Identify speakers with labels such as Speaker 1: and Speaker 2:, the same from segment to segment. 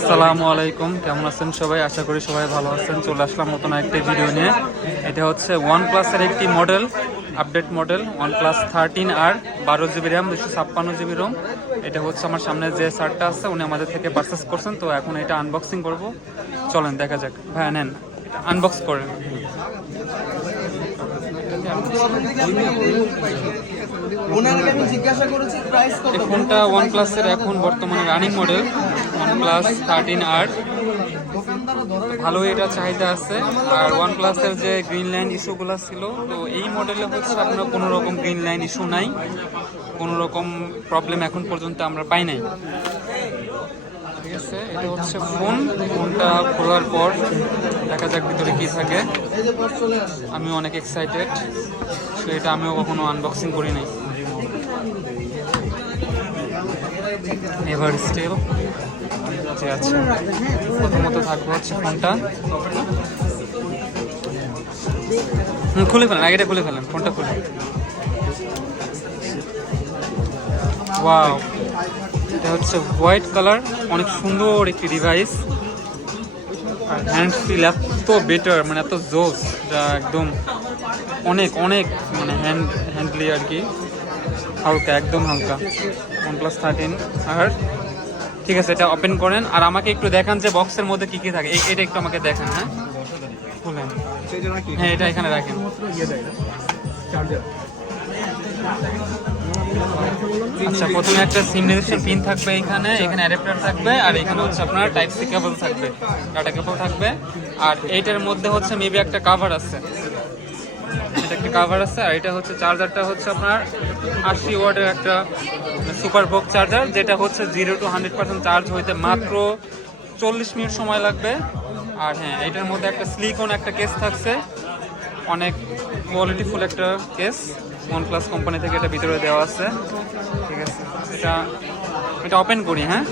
Speaker 1: আসসালামু আলাইকুম কেমন আছেন সবাই? আশা করি সবাই ভালো আছেন। চলে আসলাম নতুন একটা ভিডিও নিয়ে। এটা হচ্ছে ওয়ান প্লাসের একটি model update model one plus thirteen আর বারো জিবি র্যাম দুশো ছাপ্পান্ন জিবি রোম এটা হচ্ছে আমার সামনে যে শার্টটা আছে উনি আমাদের থেকে পারচেস করছেন। তো এখন এটা আনবক্সিং করব। চলেন দেখা যাক। ভাইয়া নেন। এটা আনবক্স করেন। ফোনটা ওয়ান প্লাসের এখন বর্তমানে রানিং মডেল প্লাস থার্টিন আর ভালো এটা চাহিদা আছে। আর ওয়ান প্লাসের যে গ্রিন লাইন ইস্যুগুলো ছিল, তো এই মডেলে হচ্ছে আপনার কোনো রকম গ্রিন লাইন ইস্যু নাই। কোনো রকম প্রবলেম এখন পর্যন্ত আমরা পাই নাই। ঠিক আছে, এটা হচ্ছে ফোন ফোনটা খোলার পর দেখা যাক ভিতরে কি থাকে। আমি অনেক এক্সাইটেড সো এটা আমিও কখনো আনবক্সিং করি নাই। এভার স্টিল যে আছে। প্রথমত থাকবে হচ্ছে ফোনটা। হুম, খুলে ফেলেন, আগেটা খুলে ফেলেন, ফোনটা খুলে। ওয়াও, এটা হচ্ছে হোয়াইট কালার, অনেক সুন্দর একটি ডিভাইস আর হ্যান্ড ফিল এত বেটার মানে এত জোস, যা একদম অনেক অনেক মানে হ্যান্ড হ্যান্ডলি আর কি। হালকা, একদম হালকা। ওয়ান প্লাস থার্টিন আর ঠিক আছে, এটা ওপেন করেন। আর আমাকে একটু দেখান যে বক্সের মধ্যে কি কি থাকে। এটা একটু আমাকে দেখান হ্যাঁ? হ্যাঁ এটা এখানে রাখেন। আচ্ছা প্রথমে একটা সিম রেজিস্ট্রেশন পিন থাকবে এখানে এখানে অ্যাডাপ্টার থাকবে, আর এখানে হচ্ছে আপনার টাইপ সি কেবল থাকবে ডাটা কেবল থাকবে। আর এইটার মধ্যে হচ্ছে মেবি একটা কাভার আছে। এটা একটা কাভার আছে আর এটা হচ্ছে চার্জারটা হচ্ছে আপনার আশি ওয়াটের একটা সুপার বক চার্জার যেটা হচ্ছে zero to hundred percent charge হইতে মাত্র চল্লিশ মিনিট সময় লাগবে। আর হ্যাঁ এটার মধ্যে একটা স্লিকন একটা কেস থাকছে। অনেক কোয়ালিটিফুল একটা কেস ওয়ান প্লাস কোম্পানি থেকে এটা ভিতরে দেওয়া আছে। ঠিক আছে। এটা এটা ওপেন করি হ্যাঁ?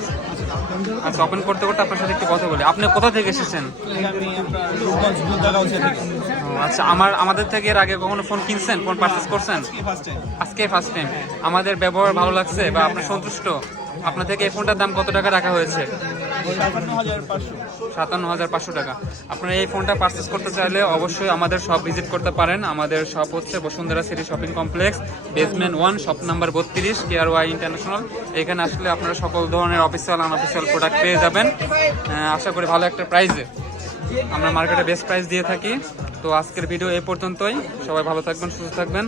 Speaker 1: আচ্ছা ওপেন করতে করতে আপনার সাথে একটু কথা বলি। আপনি কোথা থেকে এসেছেন? আচ্ছা আমার আমাদের থেকে এর আগে কখনো ফোন কিনছেন? ফোন পারচেস করছেন? আজকে ফার্স্ট টাইম আমাদের ব্যবহার ভালো লাগছে বা আপনি সন্তুষ্ট? আপনার থেকে এই ফোনটার দাম কত টাকা রাখা হয়েছে? সাতান্ন হাজার পাঁচশো টাকা। আপনারা এই ফোনটা পারচেস করতে চাইলে অবশ্যই আমাদের শপ ভিজিট করতে পারেন। আমাদের শপ হচ্ছে Bashundhara city shopping complex basement one shop number বত্রিশ কেআর ওয়াই ইন্টারন্যাশনাল এখানে আসলে আপনারা সকল ধরনের অফিসিয়াল আনঅফিসিয়াল প্রোডাক্ট পেয়ে যাবেন। আশা করি ভালো একটা প্রাইসে আমরা মার্কেটে বেস্ট প্রাইস দিয়ে থাকি। তো আজকের ভিডিও এ পর্যন্তই। সবাই ভালো থাকবেন, সুস্থ থাকবেন।